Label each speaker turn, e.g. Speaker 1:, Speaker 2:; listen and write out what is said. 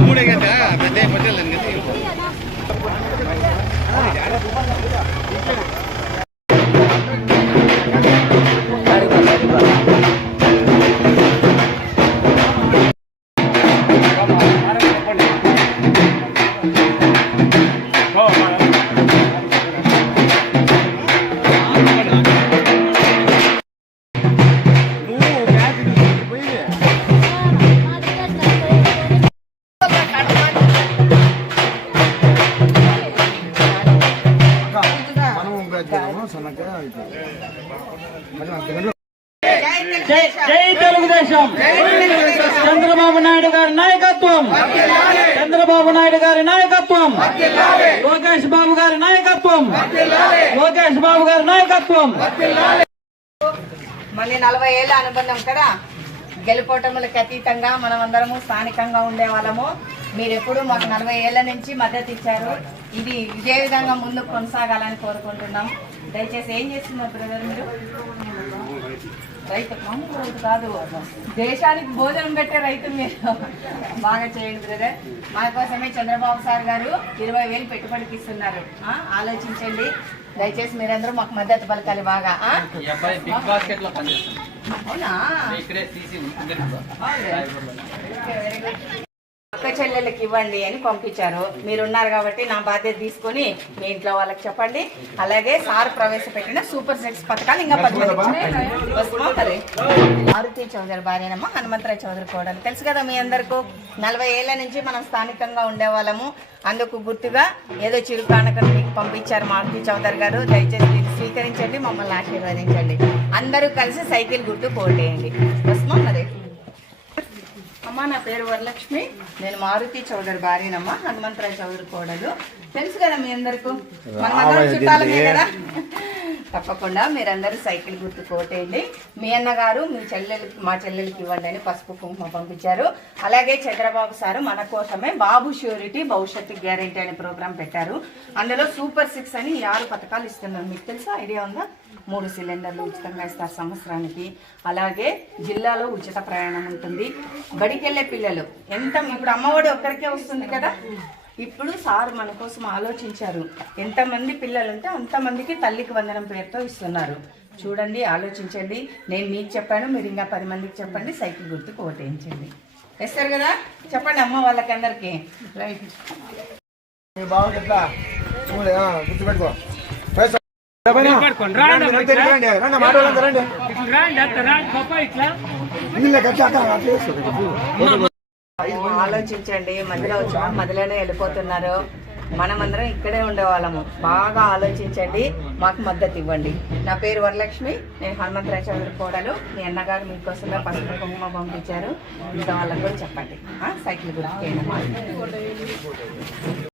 Speaker 1: మూడే కదా పెద్ద
Speaker 2: జై తెలుగుదేశం. చంద్రబాబు నాయుడు గారి నాయకత్వం. చంద్రబాబు నాయుడు గారి నాయకత్వం. లోకేష్ బాబు గారి నాయకత్వం. లోకేష్ బాబు గారి నాయకత్వం.
Speaker 3: మళ్ళీ నలభై ఏళ్ళ అనుబంధం కదా. గెలుపోటములకు అతీతంగా మనం అందరము స్థానికంగా ఉండే వాళ్ళము. మీరు ఎప్పుడు మాకు నలభై ఏళ్ళ నుంచి మద్దతు ఇచ్చారు. ఇది ఇదే విధంగా ముందుకు కొనసాగాలని కోరుకుంటున్నాం. దయచేసి ఏం చేస్తున్నారు బ్రదర్ మీరు? రైతు మామూలు రైతు కాదు. దేశానికి భోజనం పెట్టే రైతు మీరు. బాగా చేయండి బ్రదర్. మన కోసమే చంద్రబాబు సార్ గారు ఇరవై వేలు పెట్టుబడికి ఇస్తున్నారు. ఆలోచించండి. దయచేసి మీరందరూ మాకు మద్దతు పలకాలి బాగా. అవునా? Very good. అక్క చెల్లెళ్ళకి ఇవ్వండి అని పంపించారు. మీరున్నారు కాబట్టి నా బాధ్యత తీసుకొని మీ ఇంట్లో వాళ్ళకి చెప్పండి. అలాగే సార్ ప్రవేశపెట్టిన సూపర్ సెట్స్ పథకాలు ఇంకా పది మరి? మారుతి చౌదరి భార్యనమ్మ హనుమంతరావు చౌదరి కోడలు. తెలుసు కదా మీ అందరికీ? నలభై ఏళ్ళ నుంచి మనం స్థానికంగా ఉండేవాళ్ళము. అందుకు గుర్తుగా ఏదో చిరు కానుకలు మీకు పంపించారు మారుతి చౌదరి గారు. దయచేసి మీరు స్వీకరించండి మమ్మల్ని ఆశీర్వదించండి. అందరూ కలిసి సైకిల్ గుర్తు పోటేయండి వస్తున్నాం మరి? అమ్మ నా పేరు వరలక్ష్మి. నేను మారుతి చౌదరి భార్యనమ్మ హనుమంతరావు చౌదరి కోడలు. తెలుసు కదా మీ అందరికీ? చుట్టాలమే కదా? తప్పకుండా మీరందరూ సైకిల్ గుర్తు కోటేయండి మీ అన్నగారు మీ చెల్లెలకి మా చెల్లెలకి ఇవ్వండి అని పసుపు కుంకుమ పంపించారు. అలాగే చంద్రబాబు సారు మన కోసమే బాబు ష్యూరిటీ భవిష్యత్తు గ్యారెంటీ అనే ప్రోగ్రాం పెట్టారు. అందులో సూపర్ సిక్స్ అని ఆరు పథకాలు ఇస్తున్నారు. మీకు తెలుసా? ఐడియా ఉందా? మూడు సిలిండర్లు ఉచితంగా ఇస్తారు సంవత్సరానికి. అలాగే జిల్లాలో ఉచిత ప్రయాణం ఉంటుంది. బడికెళ్ళే పిల్లలు ఎంత ఇప్పుడు అమ్మఒడి ఒక్కరికే వస్తుంది కదా? ఇప్పుడు సార్ మన కోసం ఆలోచించారు. ఎంతమంది పిల్లలు ఉంటే అంతమందికి తల్లికి వందనం పేరుతో ఇస్తున్నారు. చూడండి ఆలోచించండి. నేను మీకు చెప్పాను మీరు ఇంకా పది మందికి చెప్పండి. సైకిల్ గుర్తుకు ఓటేయించండి. వేస్తారు కదా? చెప్పండి అమ్మ వాళ్ళకి అందరికీ రైట్
Speaker 4: గుర్తుపెట్టుకో. రండి,
Speaker 3: ఆలోచించండి. మధ్యలో వచ్చిన మధ్యలోనే వెళ్ళిపోతున్నారు. మనమందరం ఇక్కడే ఉండేవాళ్ళము. బాగా ఆలోచించండి. మాకు మద్దతు ఇవ్వండి. నా పేరు వరలక్ష్మి. నేను హనుమంతరావు చౌదరి కోడలు. మీ అన్నగారు మీకోసమే పసుపు కుంకుమ పంపించారు. ఇంకా వాళ్ళకు కూడా చెప్పండి. సైకిల్ గురించి